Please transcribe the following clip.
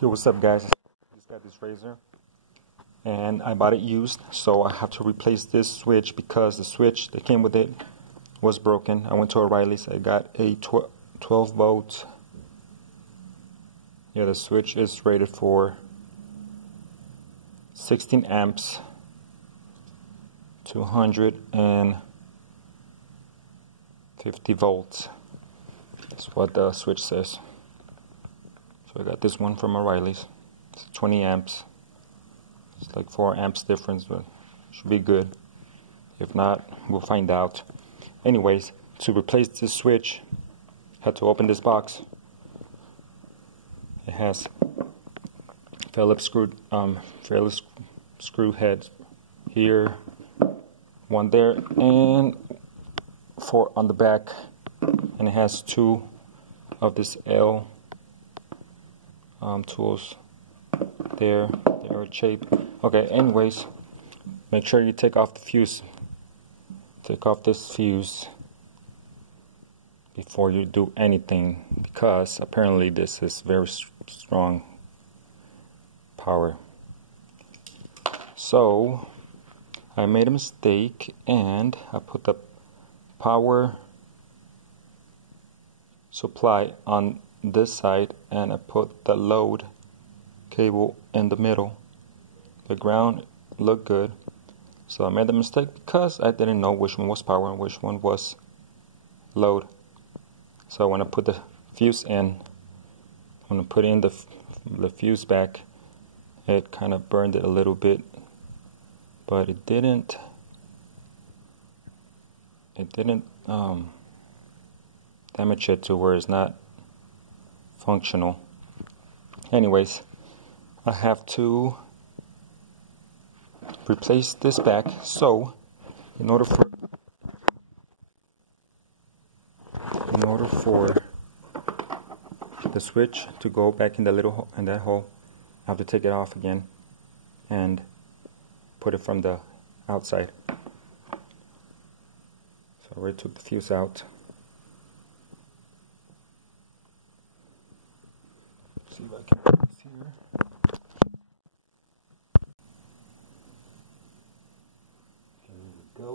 Yo, what's up guys? Just got this razor and I bought it used, so I have to replace this switch because the switch that came with it was broken. I went to O'Reilly's. I got a 12 volt. Yeah, the switch is rated for 16 amps, 250 volts. That's what the switch says. So I got this one from O'Reilly's. It's 20 amps. It's like 4 amps difference, but should be good. If not, we'll find out. Anyways, to replace this switch, I had to open this box. It has Phillips screw heads here, one there, and 4 on the back, and it has 2 of this L tools there. They are shaped. Okay, anyways, make sure you take off the fuse. Take off this fuse before you do anything, because apparently this is very strong power. So I made a mistake and I put the power supply on this side and I put the load cable in the middle. The ground looked good, so I made the mistake because I didn't know which one was power and which one was load. So when I put the fuse in, when I put in the fuse back, it kind of burned it a little bit, but it didn't damage it to where it's not functional. Anyways, I have to replace this back. So in order for the switch to go back in the little in that hole, I have to take it off again and put it from the outside. So I already took the fuse out. See if I can put this here. There we go.